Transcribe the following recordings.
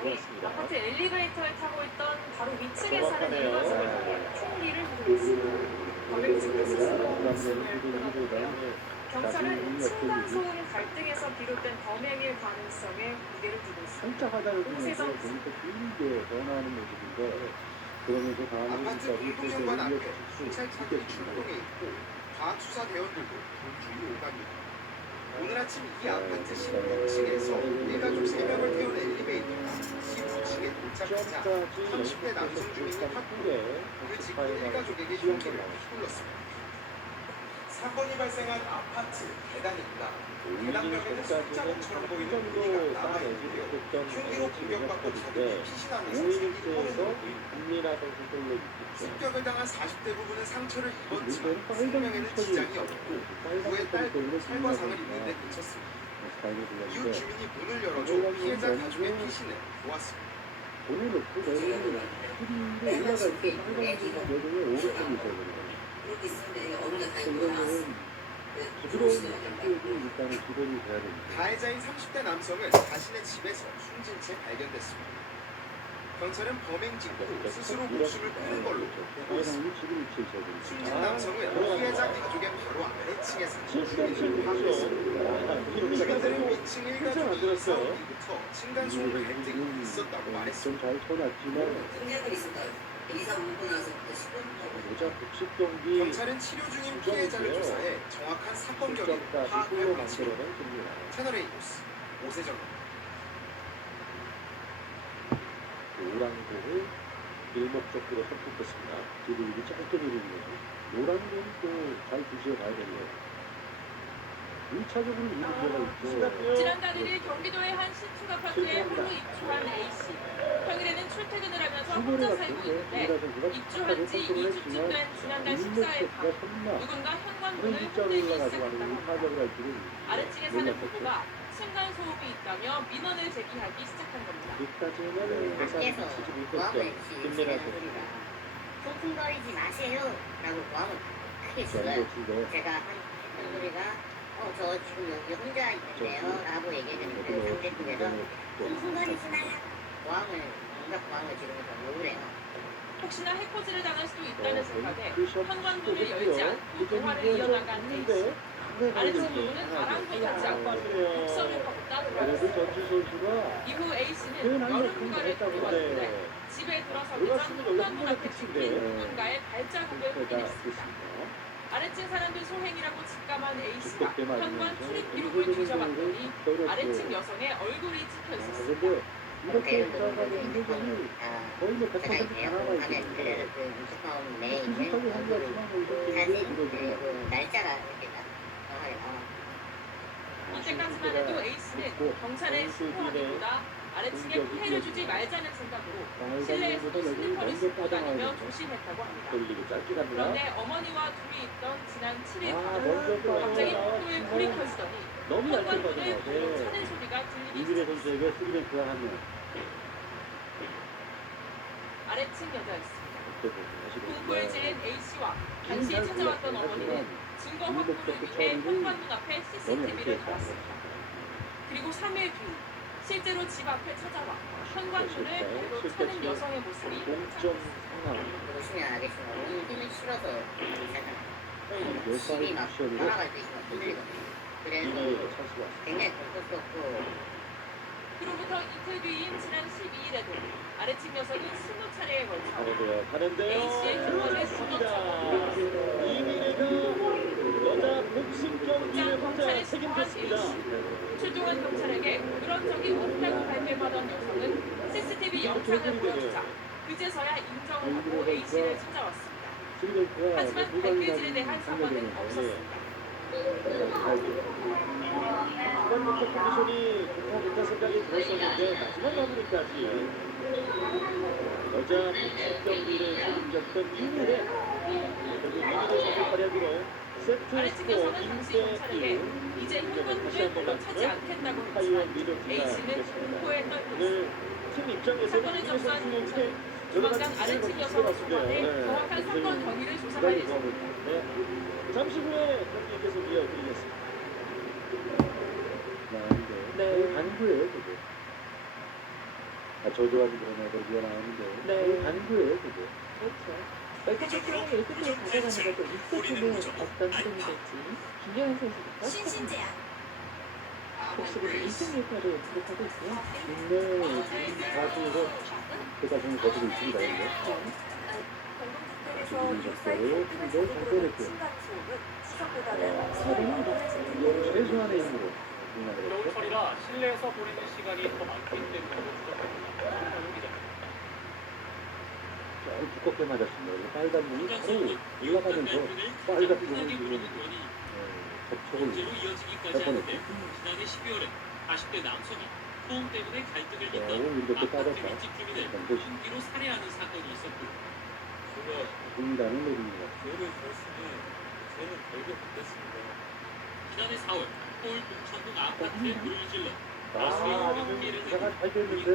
여성이 들어왔습니다. 아파트 엘리베이터에 타고 있던 바로 위층에 사는 정확하네요. 일가족을 향해 총기를 후리했습니다. 범행증도 스스로 목숨을 끊었는데요. 경찰은 층간소음 갈등에서 비롯된 범행일 가능성에 무게를 두고 있습니다. 살짝 하다를 보면서 홍세성 보니까 길게 전화하는 모습인데 그러면서 다음에 아파트 인터뷰 공동연관 앞에 수 경찰차들이 있겠습니다. 출동해 있고 과학수사 대원들도 본주의 오갑니다. 오늘 아침 이 아파트 16층에서 일가족 3명을 태운 엘리베이터가 15층에 도착하자 30대 남성 주민이 탔고 그 직후 일가족에게 흉기를 휘둘렀습니다. 사건이 발생한 아파트 계단입니다. 계단벽에는 손자국처럼 보이는 무늬가 남아있고요. 흉기로 공격받고 자기를 피신하면서 생긴 포르노 국민아 선수들로 습격을 당한 40대 부부는 상처를 입었지만 생명에는 지장이 없고 부부의 딸도 살과상을 입는 데 그쳤습니다. 이웃 주민이 문을 열어줘 피해자 가족의 피신을 도왔습니다. 보내놓고 내가 스크린에 올라갈 때 빨간색 내동에 오른쪽에 있어야 되는 거예요. 그렇게 있는데 어머니가 다 입고 나왔어. 그러면 부드러운 성격이 일단은 기본이 돼야 됩니다. 가해자인 30대 남성은 자신의 집에서 숨진 채 발견됐습니다. 경찰은 범행 직후 스스로 목숨을 끊은 걸로 보고 있습니다. 사람이 지금 위치에 있어야 됩니다. 숨진 남성은 피해자 가족의 바로 아래층에 사는 주민을 파악했습니다. 주민들은 위층 일가족이 이사 후부터 층간소음 갈등이 있었다고 말했습니다. 좀잘 쳐놨지만 경쟁을 있었다. 이사 오고 나서부터 10분 동안 모자 복식 경기 경찰은 치료 중인 피해자를 조사해 정확한 사건 경위를 파악할 로 방침으로 만들어낸 겁니다. 채널A 뉴스 오세정입니다. 노란공을 일목적으로 선택했습니다. 뒤로 이게 짧게 내리는 거죠. 노란공은 또잘 주시해 봐야 되네요. 1차적으로 이 문제가 있고 지난달 1일 경기도의 한 신축 아파트에 홀로 입주한 A씨. 평일에는 출퇴근을 하면서 혼자 살고 있는데 입주한 지 2주쯤 된 지난달 14일 밤 누군가 현관문을 흔들기 시작했다고 합니다. 아래층에 사는 부부가 층간소음이 있다며 민원을 제기하기 시작한 겁니다. 여기까지는 밖에서 고함을 지르는 끝내라고 소리가 소풍거리지 마세요 라고 고함을 크게 질러요. 제가 했던 소리가 저 지금 여기 혼자 있는데요 라고 얘기했는데 상대쪽에서 소풍거리지 마요 고함을 온갖 고함을 지르면서 욕을 해요. 혹시나 해코지를 당할 수도 있다는 생각에 현관문을 열지 않고 대화를 이어나간 A씨. 아래층 부부는 아랑곳 하지 않고 곡선을 걷다 그래도 돌아갔습니다. 전주 선수가 이후 A씨는 여름 휴가를 가고 왔는데 집에 돌아서기 전 현관문 앞에 죽은 누군가의 발자국을 확인했습니다. 아래층 사람들 소행이라고 직감한 A씨가 현관 출입 기록을 뒤져봤더니 아래층 여성의 얼굴이 찍혀 있었습니다. 근데 이렇게 들어가는 부분이 거의 뭐 100% 다 나와 있거든요. 그래서 그 슈퍼 메인 비슷하게 한 거지만 사진 이렇게 그리고 날짜가 이렇게 딱 정확하게 나와. 이때까지만 해도 A씨는 경찰에 신고하기보다 아래층에 피해를 주지 말자는 생각으로 실내에서도 슬리퍼를 신고 다니며 조심했다고 합니다. 돌리고 짧게 갑니다. 그런데 어머니와 둘이 있던 지난 7일 먼저 밤 갑자기 폭도에 불이 켜지더니 너무 얇게 현관문을 빠져나와서 걸어 차는 소리가 들리기 이민혜 시작했습니다. 선수에게 스리뱅크가 하면 아래층 여자였습니다. 그때 보시면 공포에 질린 A씨와 당시 찾아왔던 어머니는 증거 확보를 위해 현관문 앞에 CCTV를 달았습니다. 그리고 3일 뒤 실제로 집 앞에 찾아와 현관문을 열고 차는 여성의 모습이 동점 상황. 보시면 알겠지만 오늘은 싫어서 이사잖아. 집이 막 돌아갈 때 있으면 흔들리거든요. 그래서 이민혜가 찬스가 왔습니다. 굉장히 공포스럽고 그로부터 이틀 뒤인 지난 12일에도 아래층 여성이 20차례에 걸쳐 가는데요. A씨의 현관을 습니다 이민혜가 여자 복식 경기를 혼자 책임졌습니다. 출동한 경찰에게 그런 적이 없다고 발뺌하던 여성은 CCTV 영상을 보여주자 그제서야 인정을 하고 A씨를 찾아왔습니다. 하지만 발길질에 대한 사과는 없었습니다. 후반부터 컨디션이 좋다 생각이 들었었는데 마지막 마무리까지 여자 복식 경기를 책임졌던 이민혜 결국 이민혜 선수 활약으로 세트 아래층 스코어 여성은 당시 1대1 경찰에게 이제 현관문을 물론 차지 않겠다고 했지만 A씨는 공포에 떨고 있습니다. 오늘 팀 입장에서는 사건을 이민혜 접수한 선수에게 조만간 아래층 여성을 소환해 정확한 사건 경위를 조사할 예정입니다. 네. 잠시 후에 경기 계속 이어드리겠습니다. 네. 반구예요, 그게. 저조하게 그런 애들이 나오는데 네. 단구예요 그게. 그렇죠. 웰컴 투표는 1세트를 가져가는 것도 2세트는 어떤 흐름이 될지 김경현 선수부터 신신제야. 복식으로 2승 1패를 기록하고 있고요. 국내 가수에서 그 가수는 거두고 있습니다. 근데 네. 지금 작가를 근데 선택했고요. 이거는 최소한의 힘으로 공략을 했죠. 겨울철이라 실내에서 보내는 시간이 더 많기 때문에 그렇다고 기자. 좀 두껍게 맞았습니다. 그래서 빨간 눈이 바로 올라가면서 빨간 눈이 지금 접촉을 해보냈죠. 지난해 12월에 40대 남성이 소음 때문에 갈등을 자, 빚던 이렇게 아파트 빠졌다. 윗집 주민을 이렇게 흉기로 살해하는 사건이 있었고 보인다는 내용입니다. 지난해 4월 서울 동천동 아파트에 불을 질러 아, 제가 잘 됐는데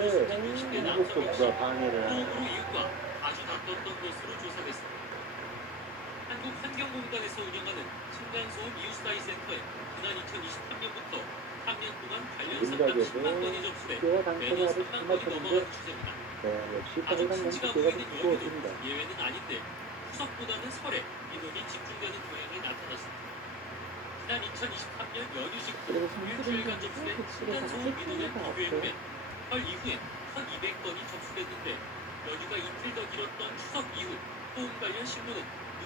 이것도 누가 방해를 하는 소음으로 이웃과 아주 다퉜던 것으로 조사됐습니다. 한국환경공단에서 운영하는 층간소음 이웃사이 센터에 지난 2023년부터 3년 동안 관련 상담 10만 건이 접수돼 학교와 매년 단체나를 3만 건이 참았었는데 넘어가는 추세입니다. 역시 아주 빨간 층치가 눈이 보이는 제가 두꺼웠습니다. 여기도 예외는 아닌데 후석보다는 설에 인원이 집중되는 경향이 나타났습니다. 지난 2023년 연휴 직후 그리고 정수빈 일주일간 선수가 접수된 복식에서 층간소음 아직 민원을 하나가 비교해보면 없고 설 이후엔 1,200건이 접수됐는데 연휴가 이틀 더 길었던 추석 이후 소음 관련 신고는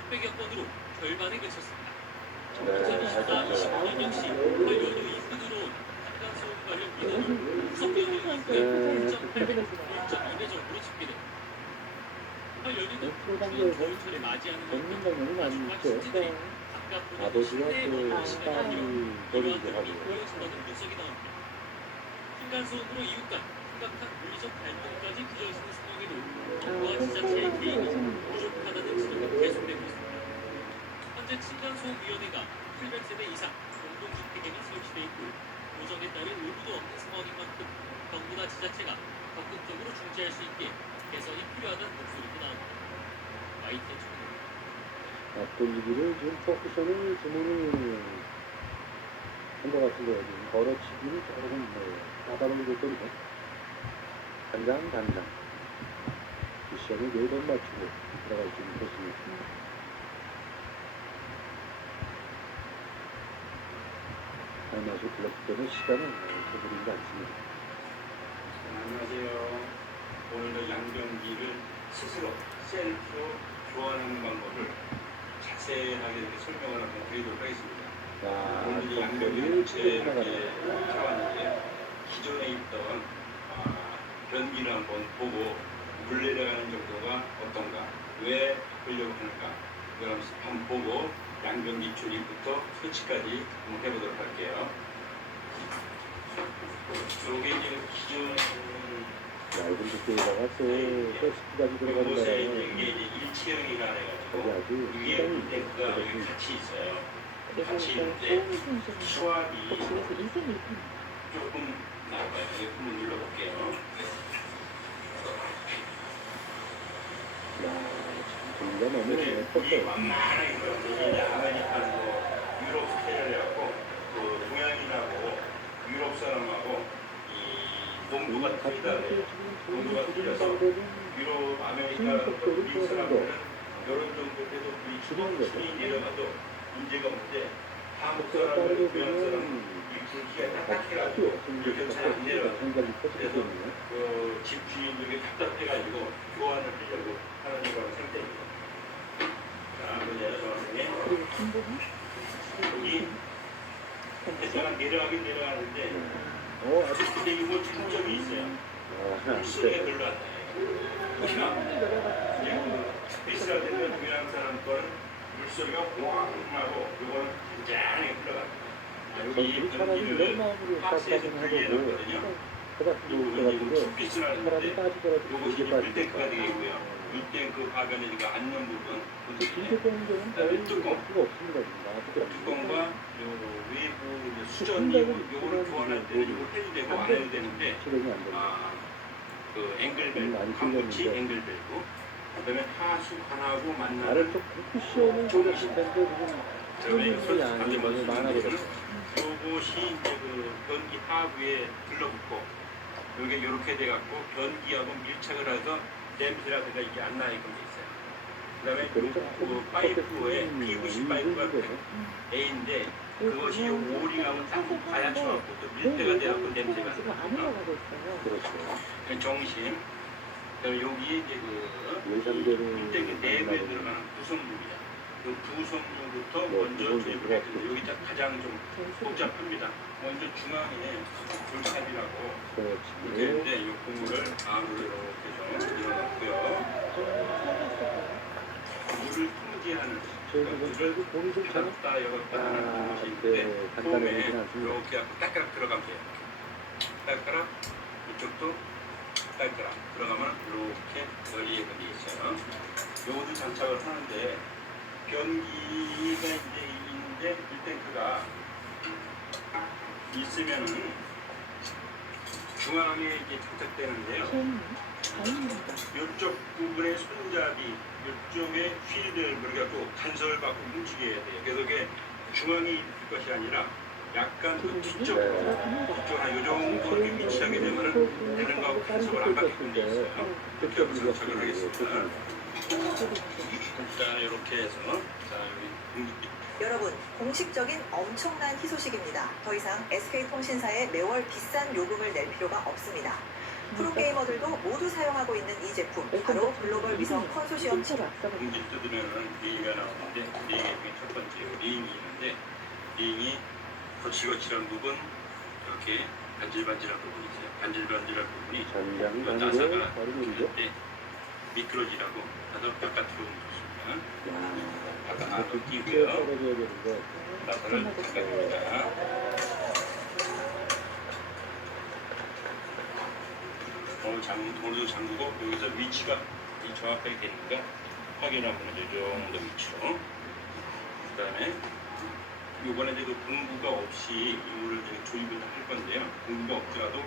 600여 건으로 절반에 그쳤습니다. 네, 2024-25년 역시 설 연휴 이후 들어온 층간소음 관련 민원이 추석 연휴 이후에 선수의 1.8배, 1.2배 정도로 집계됩니다. 설 연휴는 추운 단계에서 겨울철을 맞이하는 걷는 만큼 방향이 많이 가족과 있죠. 친지들이 네. 바깥보다 아버지와 실내에 그 머무는 시간이 길어 딸이 이러한 버리기도 흐름이 하고 이어진다는 분석이 나옵니다. 층간소음으로 이웃 간 심각한 물리적 갈등까지 빚어지는 상황에도 정부와 지자체의 개입이 부족하다는 지적은 계속되고 있습니다. 현재 층간소음위원회가 800세대 이상 공동주택에만 설치돼 있고 고정에 따른 의무도 없는 상황인 만큼 정부나 지자체가 적극적으로 중재할 수 있게 개선이 필요하다는 목소리도 나옵니다. YTN 앞돌리기를 지금 포쿠션을 주문을 한 것 같은데 지금 걸어치기는 조금 까다로운 것들이고 단장 미션을 4번 맞추고 들어갈 수 있는 것입니다. 다이마시 블록 때문에 시간은 소부리지 않습니다. 안녕하세요. 오늘도 양변기를 스스로 셀프로 교환하는 방법을 자세하게 이렇게 설명을 한번 드리도록 하겠습니다. 자, 오늘 양변기 정렬이 전체에 나가는 이렇게 들어왔는데 기존에 있던 변기를 한번 보고 물 내려가는 정도가 어떤가, 왜 바꾸려고 하는가, 그걸 한번 보고 양변기 조립부터 설치까지 한번 해보도록 할게요. 이게 이제 기존 얇은 두께에다가 또 스티까지 들어가는 이곳에 바람에 이게 이제 일체형이가 거기 돼가지고 아주 위에 시간이 물탱크가 여기 있습니다. 같이 있어요. 그리고 같이 일단 있는데 소음이 선수는 수압이 복식에서 2승 1패 조금 나와요. 이거 한번 눌러볼게요. 야, 참 공기가 너무 이게 컸어요. 완만하게 이제 아메리칸 유럽 스타일을 해갖고 그 동양인하고 유럽 사람하고 이 농도가 틀리다 그래요. 농도가 틀려서 유럽 아메리칸하고 미국 사람들은 이런 정도 돼도 이 주먹이 내려가도 문제가 없는데 한국 사람은 동양 사람은 이 불기가 딱딱해가지고 이렇게 잘 안 내려가요. 그래서 그 집주인들이 답답해가지고 교환을 하려고 하는 그런 상태입니다. 자, 그래서 선생님 그리고 김보기 여기 대장은 내려가긴 내려가는데 아주 근데 이거 장점이 있어요. 물속에 들어간다. 우리가 이제 그 스페이스가 되면 동양 사람 거는 물소리가 왕하고 요거는 굉장히 흘러갑니다. 여기 차라리 이런 변기를 마음으로 박스에서 시작하긴 분리해놓거든요. 하고 그다음에 이거는 지금 그래가지고 투피스를 사람이 하는데 빠지더라도 요것이 길게 이제 물탱크가 빠지니까 되겠고요. 물탱크 가변에 지금 앉는 부분 길게 빼는 경우는 거의 뚜껑. 수가 없습니다. 지금 뚜껑과 놔두더라고요. 요 외부 수전이 요거를 교환할 때 이거 해도 되고 안 해도 되는데 실행이 안 됩니다. 그 앵글벨, 많이 한붙이 틀렸는데. 앵글벨고 그다음에 하수관하고 만나는 아래쪽 쿠션은 보다 비싼데 지금 그다음에 틀린 양이 너무 많아버렸어요. 요것이 이제 그 변기 하부에 들러붙고 이게 이렇게 돼갖고 변기하고 밀착을 해서 냄새라든가 이게 안 나게끔 돼 있어요. 그다음에 그 파이프에 PVC 파이프가 A인데 그것이 오링하고 딱 가야쳐갖고 또 밀대가 돼갖고 냄새가 지금 안 나요. 흘러가고 있어요. 그렇죠. 그 정심. 그다음에 여기에 이제 그 예상대로 밀대 내부에 들어가는 구성물이야. 그 구성물부터 먼저 조립을 했는데 여기 가장 좀 복잡합니다. 먼저 중앙에 불칼이라고 이렇게 했는데 이 고무를 암으로 이렇게 좀 밀어넣고요. 물을 통제하는 물을 열었다 열었다 하는 것이 있는데 처음에 이렇게 하고 따까락 들어가면 돼요. 따까락 이쪽도 따까락 들어가면 이렇게 열리게 돼 있어요. 요것도 장착을 하는데 변기가 이제 있는데 일탱크가 있으면은 중앙에 이제 장착되는데요. 이쪽 부분에 손잡이, 이쪽에 휠을 그래갖고 간섭을 받고 움직여야 돼요. 그래서 그게 중앙에 있을 것이 아니라 약간 그 뒤쪽으로 이쪽 한요 정도 이렇게 위치하게 되면은 다른 거하고 간섭을 안 받게끔 돼 있어요. 그렇게 하고 장착을 하겠습니다. 자, 이렇게 해서 자 여기 여러분, 공식적인 엄청난 희소식입니다. 더 이상 SK통신사에 매월 비싼 요금을 낼 필요가 없습니다. 프로게이머들도 모두 사용하고 있는 이 제품, 바로 글로벌 위성 컨소시엄 공지 뜯으면은 링이가 나오는데 링의 첫 번째 링이 있는데 링이 거칠거칠한 부분 이렇게 반질반질한 부분이 있어요. 반질반질한 부분이 전량 나사가 단위로 바르는데 때 미끄러지라고 나도 바깥으로 옮겼습니다. 바깥 안으로 끼고요. 떨어져야 되는데 나사를 바꿔줍니다. 오늘도 잠그고 여기서 위치가 이 정확하게 되는가 확인하고 이 정도 위치로 그 다음에 요번에 그 공구가 없이 이 물을 조입을 할 건데요. 공구가 없더라도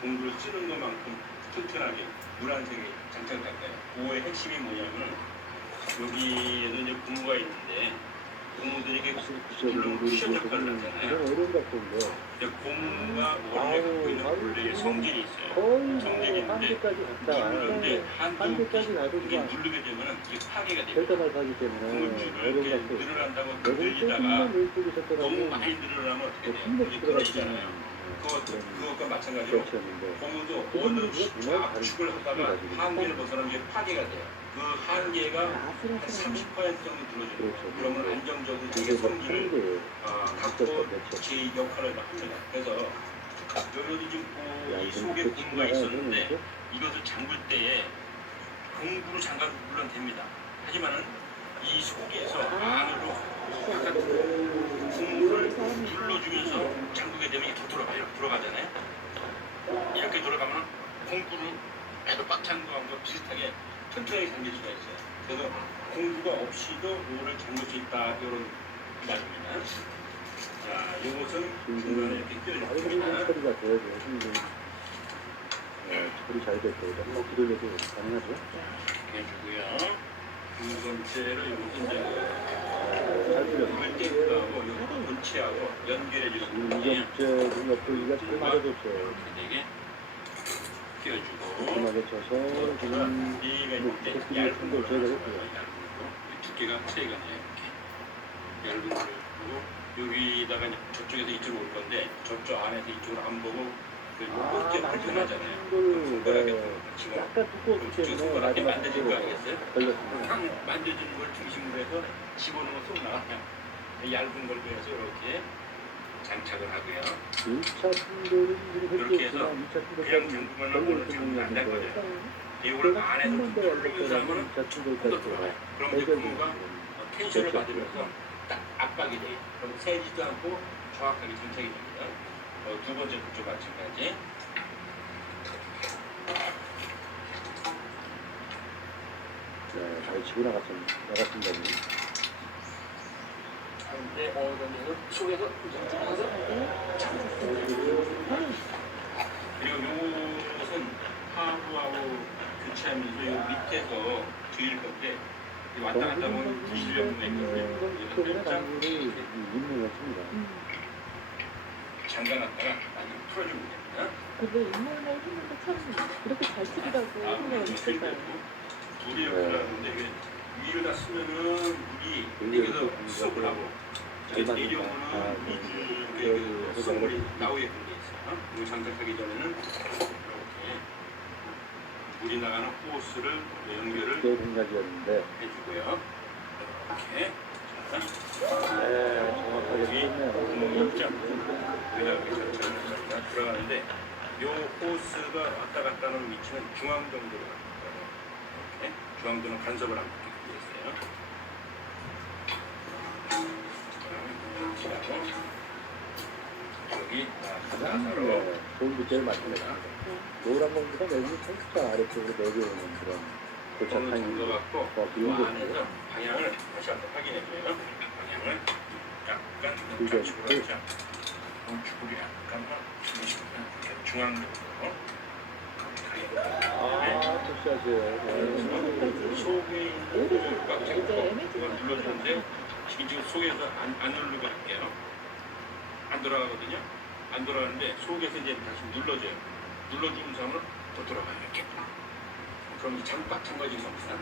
공구를 쓰는 것만큼 튼튼하게 노란색에 장착을 할 거예요. 그거의 핵심이 뭐냐면 여기에도 이제 고무가 있는데 고무들이 이게 물론 쿠션 역할을 하잖아요. 어려운 것 같은데 고무가 원래 갖고 있는 본래의 성질이 있어요. 거의 성질이 한 있는데 개까지 갔다 누르는데 한 한쪽 개까지 가도 이게 그냥 누르게 되면은 이게 파괴가 돼요. 결단을 가기 때문에 고무줄을 어려운 이렇게 것 같아요. 늘어난다고 내공 늘리다가 조금만 왼쪽에 섰더라도 너무 많이 늘어나면 어떻게 돼요? 힘도 이게 들어가잖아요. 끊어지잖아요. 그것과 마찬가지로 그렇었는데 고무도 그 어느 부분이 정말 압축을 하다가 가지고 한계를 벗어나면 이게 파괴가 돼요. 그 한계가 한 30% 정도 들어줘요. 그렇죠. 그러면 안정적으로 되게 그래서 성질을 한계에 갖고 제 역할을 합니다. 그래서 여기도 지금 이 속에 고무가 있었는데 이것을 잠글 때에 공구로 잠가도 물론 됩니다. 하지만은 이 속에서 안으로 바깥으로 고무를 눌러주면서 잠그게 되면 이렇게 돌아가잖아요. 이렇게 돌아가면 공구를 빡 잠그는 거 비슷하게 튼튼하게 잠길 수가 있어요. 그래서 공구가 없이도 물을 잠글 수 있다 이런 말입니다. 자, 이것은 중간에 이렇게 알고리즘 끼워줍니다. 처리가 되어야 돼요. 처리 잘 될 거예요. 뭐 기다려도 가능하죠? 이렇게 해주고요. 두 번째로 이것은 이제 잘 풀렸어요. 물테이프하고 이 본체하고 연결해주는 거예요. 이정적인 옆돌기가 잘 맞아줬죠. 이렇게 끼워주고 꼼꼼하게 쳐서 지금 이가 있는데 뭐 얇은 걸로 제가 하나 했고요. 얇은 거 두께가 차이가 나요. 이렇게 얇은 걸로 하고 여기다가 이제 저쪽에서 이쪽으로 올 건데 저쪽 안에서 이쪽으로 안 보고 그 꼴찌 불편하잖아요. 손가락에 붙이고 약간 두꺼웠기 저쪽 때문에 손가락에 마지막 만져진 거 아니겠어요? 걸렸습니다. 만져진 걸 중심으로 해서 집어넣으면 쏙 나가요. 얇은 걸 그래서 이렇게 장착을 하고요. 1차 충돌은 이렇게 해서 그냥 잠그면 오늘 잠그면 안 될 거예요. 이걸 안에서 누르면서 하면 2차 충돌까지 또 들어가요. 그럼 이제 고무가 텐션을 받으면서 딱 압박이 돼요. 그럼 새지도 않고 정확하게 장착이 됩니다. 두 번째 구조 마찬가지. 네, 잘 치고 나갔습니다. 근데 이걸 속에서 그리고 요것은 하부하고 교체하면서 요 밑에서 드릴 건데 왔다 갔다 보면 부실력도 있거든요. 그래서 살짝 당연히 있는 것 같습니다. 잠가놨다가 나중에 풀어주면 됩니다. 근데 입문을 했는데 참 그렇게 잘 치기라고 생각을 했을까요? 물이 이렇게 나는데 이게 위로 다 쓰면은 물이 여기서 수속을 하고 내려오는 이 수돗물이 나오게끔 돼 있어요. 이거 장착하기 전에는 이렇게 물이 나가는 호스를 연결을 내 생각이었는데 해주고요. 이렇게 정확하게 여기 했네요. 넓지 않고 여기다 이렇게 전체가 들어가는데 요 호스가 왔다 갔다 하는 위치는 중앙 정도로 이렇게 중앙도는 간섭을 안 받게 되어 있어요. 여기 나사로 좋은 게 제일 많습니다. 노란 공기가 내리면 살짝 아래쪽으로 내려오는 그런 어느 도착한 정도 갖고 이 비운 안에서 거고요. 방향을 다시 한번 확인해줘요. 방향을 약간 그죠. 좌측으로 하자. 우측으로 약간만 이렇게 중앙적으로 굿샷이에요. 속에 있는 꽉 잡고 이제 그걸 눌러주는데 지금 속에서 안 누르고 할게요. 안 돌아가거든요. 안 돌아가는데 속에서 이제 다시 눌러줘요. 눌러주는 사람은 또 돌아가요. 이렇게. 그럼 꽉 잠가진 겁니다.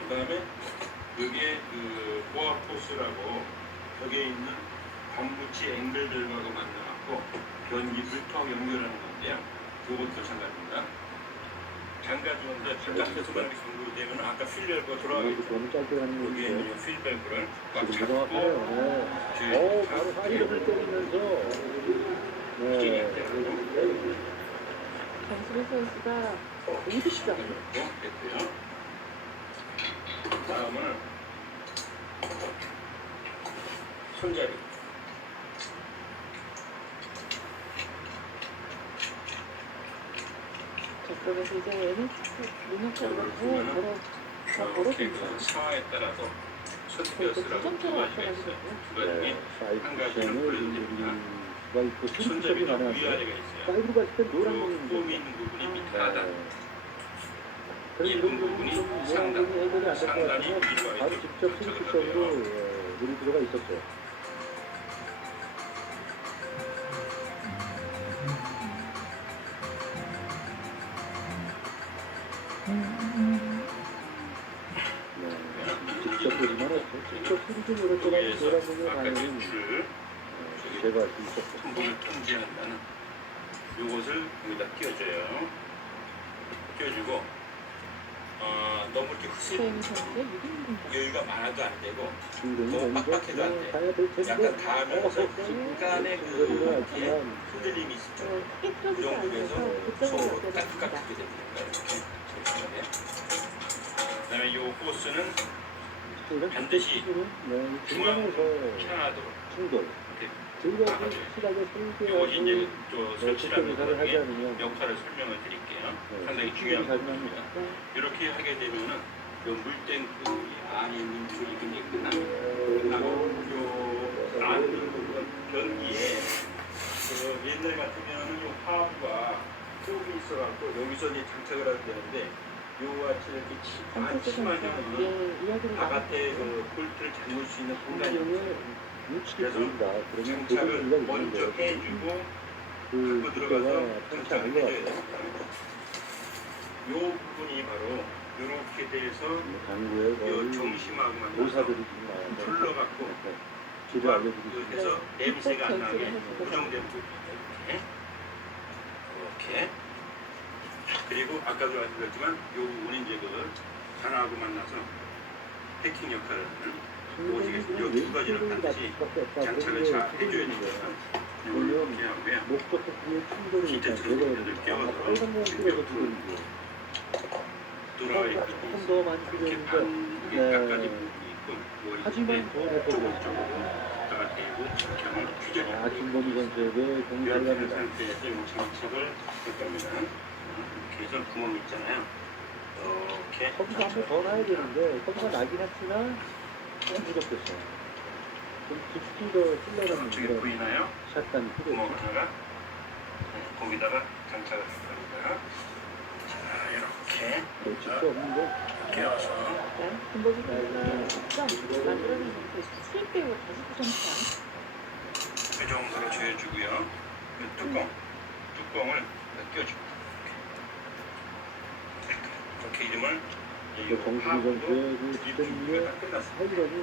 그 다음에 여기에 그 보아 포스라고 벽에 있는 광부치 앵글들하고 만나갖고 변기를 턱 연결하는 건데요. 그것도 장갑입니다. 장갑이는데 바깥에서만 이렇게 연결되면 아까 필 밸브가 돌아가겠죠. 너무 짧게 가는 여기에 건데. 있는 필 밸브를 꽉 지금 잡고 정확하네요. 바로 사이드를 때리면서 정수빈 선수가 50점. 됐고요. 다음은 손잡이. 저쪽에서 이제 눈높이로 더 이렇게 벌어집니다. 그 상황에 따라서 숏베어스라고 두 가지가 있어요. 두 가지 중에 한 가지는 보여드립니다. 손잡이가 위아래가 있어요. 사이드로 봤을 때 그 노란 홈이 공인데. 있는 부분이 밑에 하단, 그런 부분이 상당히 해결이 안될것 상단이 같아서 위로 바로 직접 실수적으로 물이 들어가 있었죠. 직접 보지만 없죠. 직접 수리중으로 들어가는 노란 공의 아까 반응은 줄을 제가 알 수 있었죠. 통보를 통제한다는 요것을 여기다 끼워줘요. 끼워주고 너무 이렇게 스페인 흡수된 선수의 6인분. 여유가 많아도 안 되고 중간이 너무 먼저 빡빡해도 안 돼. 가야 될 텐데 약간 닿으면서 중간에 그 그거는 이렇게 알지만 흔들림이 있죠. 크게 그 틀어지지 정도에서 않아서 득점을 서로 얻게 됐습니다. 깍깍하게 됩니다. 이렇게 절충하게. 그다음에 이 호스는 반드시 중간에서 피난하도록 충돌 이렇게 들어가서 막아줘요. 실하게 이것이 이제 설계하고 또 설치라는 설계를 하지 과정의 않으면 역할을 설명을 드릴게요. 상당히 충돌이 중요한 가능합니다. 부분입니다. 이렇게 하게 되면은 요 물탱크 안에 있는 물이 굉장히 끝나고 요 안에 있는 변기에 그 옛날 같으면은 요 하부가 속이 있어갖고 여기서 이제 장착을 하게 되는데 요 같이 이렇게 안 치마형은 바깥에 그 볼트를 잠글 수 있는 공간이 없어요. 우측이 그래서 보인다. 그러면 장착을 그건 먼저 우리가 해주고 그 갖고 들어가서 그때가 편치 않은 장착을 것 해줘야 같아요. 됩니다. 요 부분이 바로 이렇게 돼서 당구에 요 거의 중심하고 만나서 의사들이 지금 나와서 둘러갖고 길을 알려주고 있습니다. 해서 냄새가 안 나게 고정된 부분이에요. 이렇게. 그리고 아까도 말씀드렸지만 요 부분이 이제 그 잔하고 만나서 패킹 역할을 하는 요 두 가지를 반드시 장착을 잘 해줘야 됩니다. 이렇게 하고요. 목적과 뒤에 충돌이 진짜 있다. 들어오는 아마 껴서 빨간 거 끼워서 지금 돌아와 있고 조금 더 많이 이렇게 필요했는데 반까지 부분이 있고 뭐 하지만 더 해보고 조금조금 갖다가 대고 장착을 규정을 김범희 선수에게 공을 이런 달갑니다. 상태에서 이 장착을 할 겁니다. 이렇게 해서 구멍이 있잖아요. 이렇게 커브가 한 번 더 나야 되는데 커브가 나긴 했으나 좀 부족했어요. 좀 깊이 더 찔러가는 저쪽에 그런 보이나요? 샷단이 구멍 필요했죠. 하나가 거기다가 장착을 할 겁니다. 자 이렇게 놓칠 수 없는데 끼워서 김보기 선수가 득점 만들어내면서 7대5 다시 9점 차. 이 정도로 조여주고요. 이 뚜껑 뚜껑을 끼워줍니다. 이렇게 이러면 그 정수기 선수의 그 준비가 다 끝났어요. 사이런이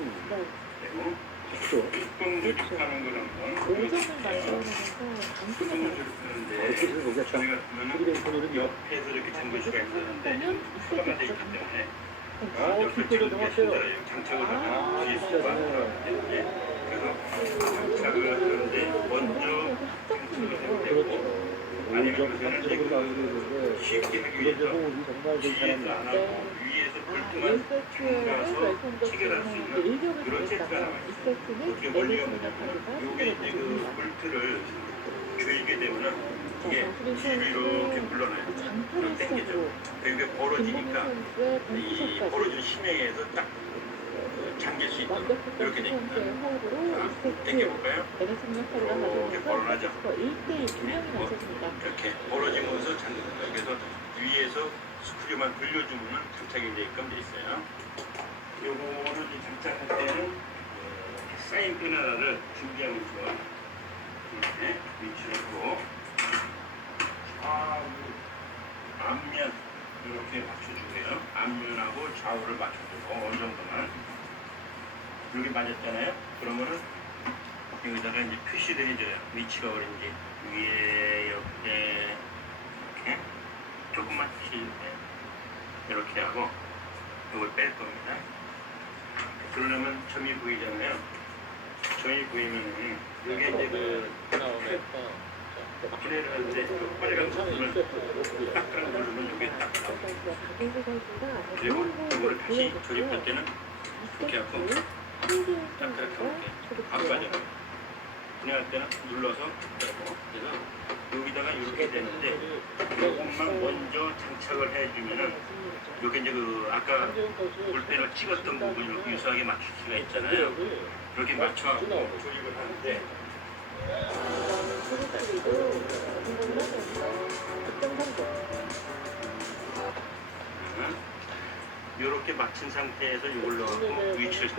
그리고 크죠. 뚜껑 조립하는 거는 오점을 만들어내면서 단순하게 어떻게 보겠다. 저희가 보면은 프리랜서들은 옆에서 이렇게 잠글 수가 있었는데 보면 수가가 되어 있기 때문에 옆을 넘어갔어요. 장착을 하면 뒤에 수가 들어가는데 그래서 장착을 하는데 먼저 장착을 해야 되고 오점 3점으로 나오고 있는데 쉽게 하기 그런데 위해서 호흡이 정말 뒤에서 안 괜찮았는데 하고 위에서 볼트만 이 가서 세트를 체결할 수 있는 일격을 그런 세트가 보냈다가 나와 이 있어요. 세트는 어떻게 내부 원리가 생각하기가 뭐냐면 요게 이제 그 힘들었거든요. 볼트를 조이게 되면은 이게 정수린 뒤로 이렇게 선수의 물러나요. 장타를 당기죠. 시작으로 이게 김범희 벌어지니까 선수의 이 벤치샷까지 벌어진 심해에서 딱 잠길 수 있도록 완벽했던 이렇게 선수의 됩니다. 호흡으로 이 세트 당겨볼까요? 베네슨 역할을 이렇게 하면서 벌어나죠? 스코어 1대1 균형이 맞춰집니다. 이렇게 벌어지면서 잠깁니다. 그래서 위에서 스크류만 돌려주면 장착이 되게끔 돼 있어요. 요거를 이제 장착할 때는 사인 끈 하나를 준비하면서 이렇게 위치를 하고 좌우 앞면 이렇게 맞춰주고요. 앞면하고 좌우를 맞춰주고 어느 정도만 여기 맞았잖아요. 그러면은 여기다가 이제 표시를 해줘요. 위치가 어딘지 위에 옆에 이렇게 조금만 표시 이렇게 하고 이걸 뺄 겁니다. 그러려면 점이 보이잖아요. 점이 보이면은 여기 이제 그 플레이를 하는데 그 빨간 부분을 딱딱 누르면 여기 딱 나와요. 박인수 선수가 그리고 이거를 다시 보여줬고요. 조립할 때는 이렇게 하고 한기훈 딱 이렇게 선수가 하면 안 초록색 빠져요. 그냥 할 때는 눌러서 빼고 그래서 여기다가 이렇게 되는데 이것만 먼저 장착을 해주면은 여기 이제 그 아까 볼펜을 찍었던 부분 이렇게 유사하게 맞출 수가 있잖아요. 이렇게 맞춰갖고 조립을 하는데 초록색으로 성공을 하면서 득점 성공. 이렇게 맞춘 상태에서 이걸 넣고 위치를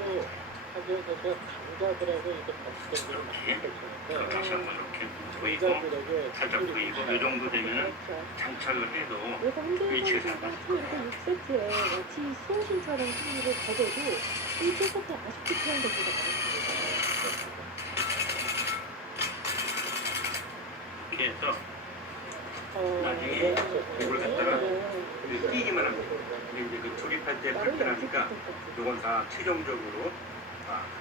이렇게 다시 한번 이렇게 보이고 살짝 보이고 이 정도 되면은 장착을 해도 그래서 위치를 한기훈 잘 선수가 맞을 초 6세트에 마치 수호신처럼 승리를 거둬도 이 7세트 아쉽게 피한 경기가 많았습니다. 이렇게 해서 나중에 이걸 갖다가 끼기만 합니다. 이제 그 조립할 때 불편하니까 이건 다 최종적으로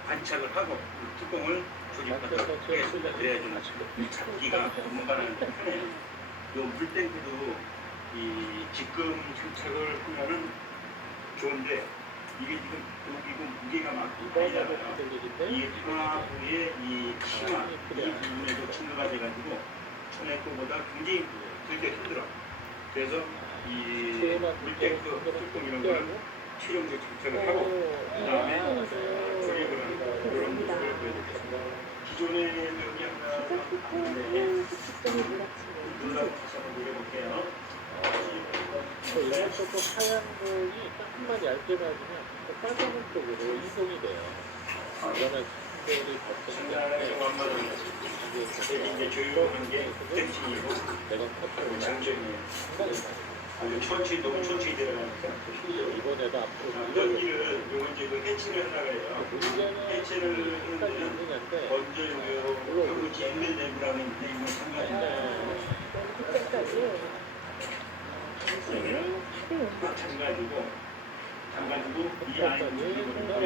반착을 하고 이 뚜껑을 조립하도록 하겠습니다. 그래야지 이 잡기가 공간을 편해요. 이 물탱크도 이 지금 장착을 하면은 좋은데 이게 지금 여기고 무게가 많잖아요. 이 하부의 이 치마 이 부분에도 침투가 돼가지고 전에 거보다 굉장히 들기 힘들어. 그래서 이 물탱크 뚜껑 이런 거는 최종적 장착을 하고 그 다음에 조립을 하는 그런 모습을 보여드리겠습니다. 기존에 여기 하나 득점을 몰아치는 눌러서 다시 한번 노려볼게요. 이쪽 하얀 공이 조금만 얇게 맞으면 또 빠지는 쪽으로 이동이 돼요. 이거는 스펠이 중간에 버튼인데 한번 이제 조율하는 게 땡칭이고 내가 그리고 장점이에요. 상당히 많아요. 천천히 너무 천천히 들어가니까 이번에도 앞으로 이런 일은 요 이제 그 해치를 하려고 해요. 문제는 해치를 끝까지 하는데 있는데 먼저 요 하고 있는 내부라고 있는데 이건 상관없어요. 득점까지 당신의 최대 잠가지고 이 안에 있는 거를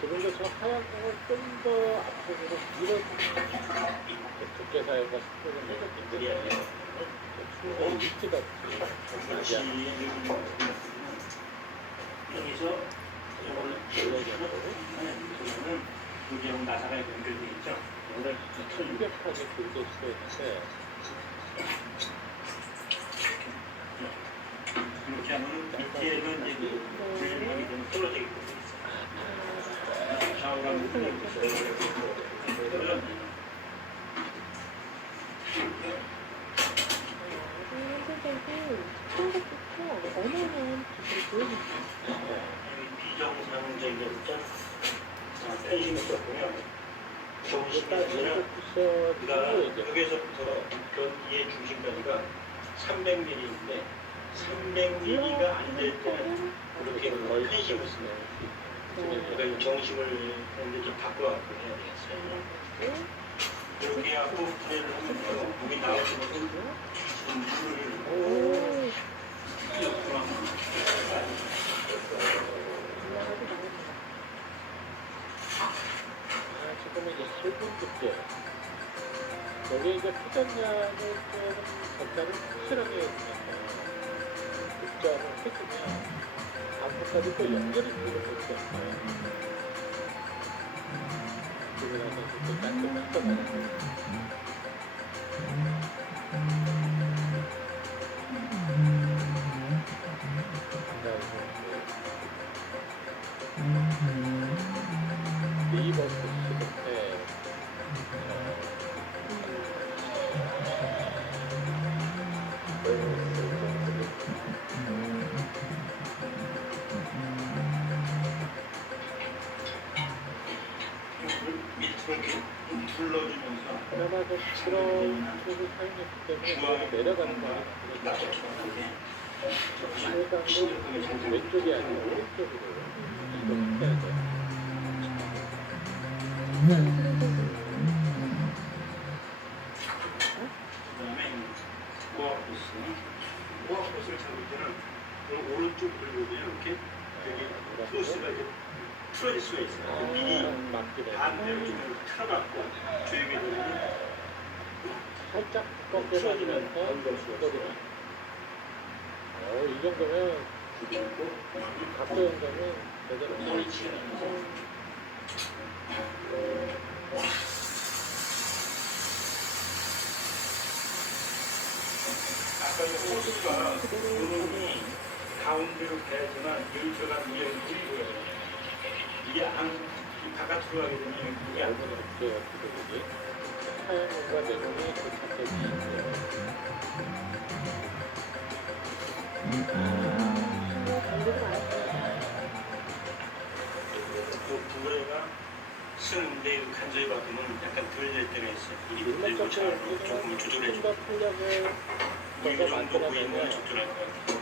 지금도 저 하얀 공을 좀 더 앞쪽으로 밀어주면 두께 사이가 스프를 해줬기 때문에 충분히 위치가 같이 여기서 이거를 보면은 여기하고 나사가 연결돼 있죠. 이거를 완벽하게 굴릴 수가 있는데 이렇게 하면 밑에는 이제 그 분리하게 되면 떨어지게 되어 있어요. 좌우랑 우측에 선수들도 어마어마한 기술을 보여줍니다. 비정상적인 어떤 펜싱을 써보면 정신이잖아. 그다음 여기서부터 변기의 중심까지가 300mm인데 300mm가 안 될 때는 그렇게 편식을 쓰면 그러니까 이 정식을 근데 좀 바꿔갖고 해야 되겠어요. 여기하고 불을 하면서 물이 나오시면서 지금 물을 지금은 이제 8분째. 여기 이제 포장량을 조금 적당히 확실하게 해주면서 득점을 해주면 다음번까지 또 연결이 되는 것도 있어요. 지금이라서 좀 깔끔했잖아요. 네이버 시스템에 밑으로 이렇게 둘러주면서 그나마 좀 그런 쪽을 사용했기 때문에 내려가는 거예요. 최대한 왼쪽이 아니라 오른쪽으로 이동을 해야 돼요. 그다음에 고압버스를 잡을 때는 그 오른쪽 그리고 이렇게 여기 크로스가 이렇게 틀어질 수가 있어요. 미리 반대로 좀 틀어갖고 조용히 되면 살짝 두껍게 맞으면서 거리가. 이 정도면 각도 연장은 제대로 물이 치는 아까 이 호수가 구멍이 가운데로 가야지만 여기 들어가는 게 여기 보여요. 이게 이 바깥으로 가게 되면 이게 안 들어가요. 여기 하얀 공과 내용이 도착되기 있고요. 그 부레가 쓰는데 간절히 받으면 약간 덜 될 때가 있어요. 이게 일반 들고 잘 적도는 조금 조절해 좀더 주고 풀력을 이 더 정도 보이면 만들어내면 적절할 것 같아요.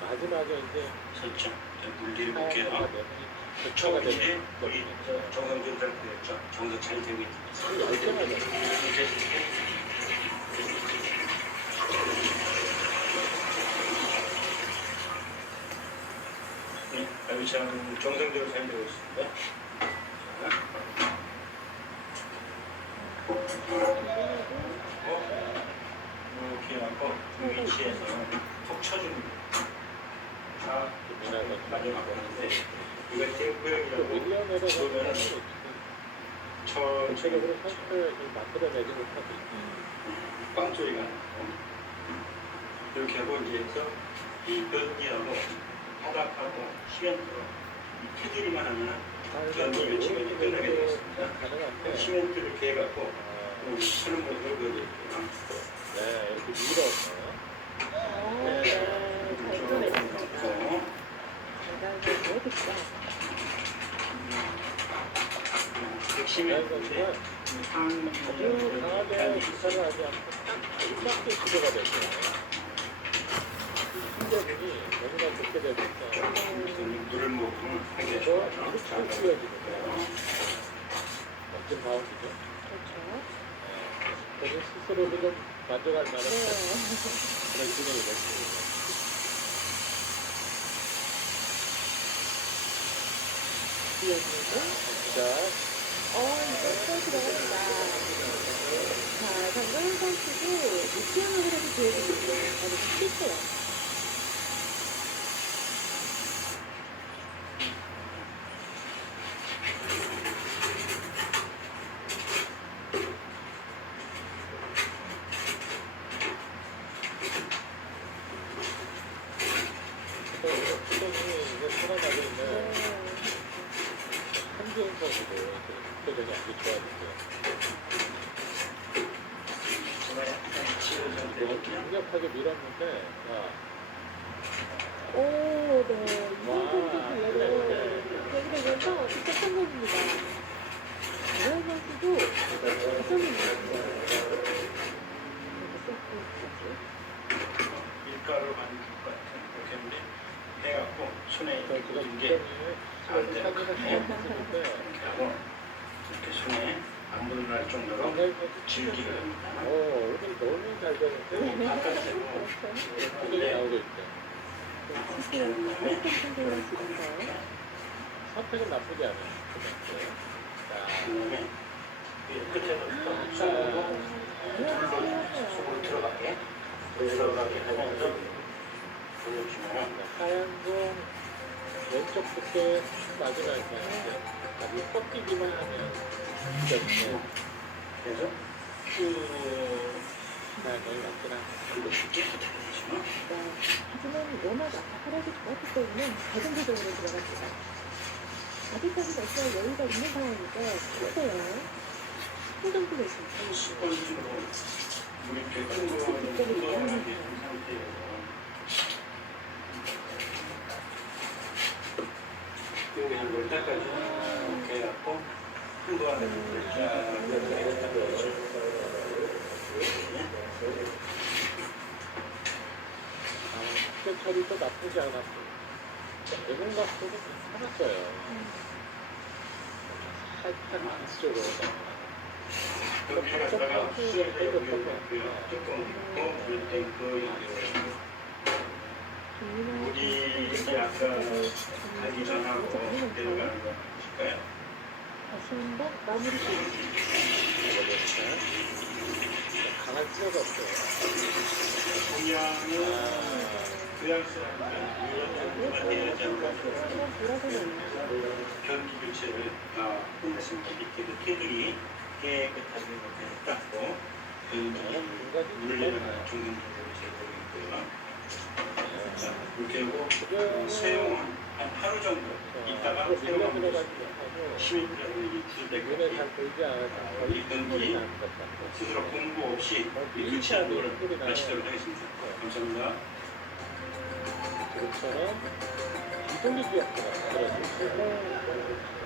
마지막에 이제 살짝 물 내려볼게요. 하얀 공과 내용이 교차가 처음에 되는 우리 정상적인 상태였죠. 정상 잘 되고 있죠. 얇게만 이렇게 아주 참 정상적으로 잘 되고 있습니다. 이렇게 하고 그 위치에서 톡 쳐줍니다. 자, 마지막 건데 이거 또 탱크형이라고 밀려내려서 그러면은 전체적으로 상태를 만들어내지 못하고 빵 소리가 나고 이렇게 하고 이제 해서 이 변기하고 바닥하고 시멘트로 이 테두리만 하면 변기 위치가 이제 끝나게 되겠습니다. 가능한데 시멘트를 이렇게 해갖고 쓰는 모습을 보여드릴게요. 네, 이렇게 밀어서 시멘트인데 아주 강하게 기사를 하지 않고 딱 알맞게 구조가 됐어요. 신경이 너무나 좋게 되면서 물을 먹으면 하게 그래서 이렇게 휘어지는 거예요. 멋진 바운드죠. 본인 스스로도 좀 만족할 만한 그런 기능이 됐습니다. 자, 이것도 들어갑니다. 자, 장강현 선수도 미티언으로라도 보여주고 있어요. 아주 실수요. 살아나고 있는 한지훈 선수도 표정이 아주 좋아졌어요. 강력하게 밀었는데, 오, 네. 이번 경기 기회로 되면서 진짜 성공입니다. 정현 선수도 가슴이 이렇게 밀가루 반죽 같은 이렇게 해갖고 손에 그런 묻은 게 게 안 사진을 되는 잘 거예요. 찍을 때 이렇게 하고 이렇게 손에 안 묻어날 정도로 질기를 합니다. 오늘 너무 잘 되는데 바깥으로 예쁘게 나오고 있대. 선택은 나쁘지 않아요. 자, 그다음에 이 끝에부터 쏙으로 물로 속으로 들어가게 하면서 돌려주면 하얀 공 왼쪽 끝에 마지막에 아주 꺾이기만 하면 이렇게 그래서 쭉 하얀 공이 맞구나. 돌려줄게. 그렇죠? 하지만 워낙 아파하기 좋았기 때문에 자전거적으로 들어갑니다. 아직까지 벌써 여유가 있는 상황이니까 했어요. 충전도 있습니다. 습관적으로 물이 이렇게 흥건하게 된 상태에서 여기 한번 닦아주면 이렇게 해갖고 흥건하게 물을 쫙 이렇게 닦아주죠. 학교 처리도 나쁘지 않았고 대공 각도도 괜찮았어요. 살짝 뒤쪽으로 여기 갖다가 수액을 조금 더 물탱크 물이 이제 아까 가기 전하고 내려가는 거 보실까요? 다시 한번 마무리 강한 필요가 없어요. 동양은 교양 사람들은 유연 정도가 돼야지 않을까. 전기 교체를 끝냈습니다. 밑에 그 테두리 깨끗하게 이렇게 닦고 전기 물리는 정상적으로 제거되고요. 자, 이렇게 하고 사용은 한 하루 정도 있다가 사용하면 되겠습니다. 10일 눈에 때까지 잘 보이지 않아서 이 전기 스스로 공부 없이 이 교체하는 걸 마치도록 하겠습니다. 감사합니다. 지금처럼 비동기 기업체가 만들어질 수 있어요.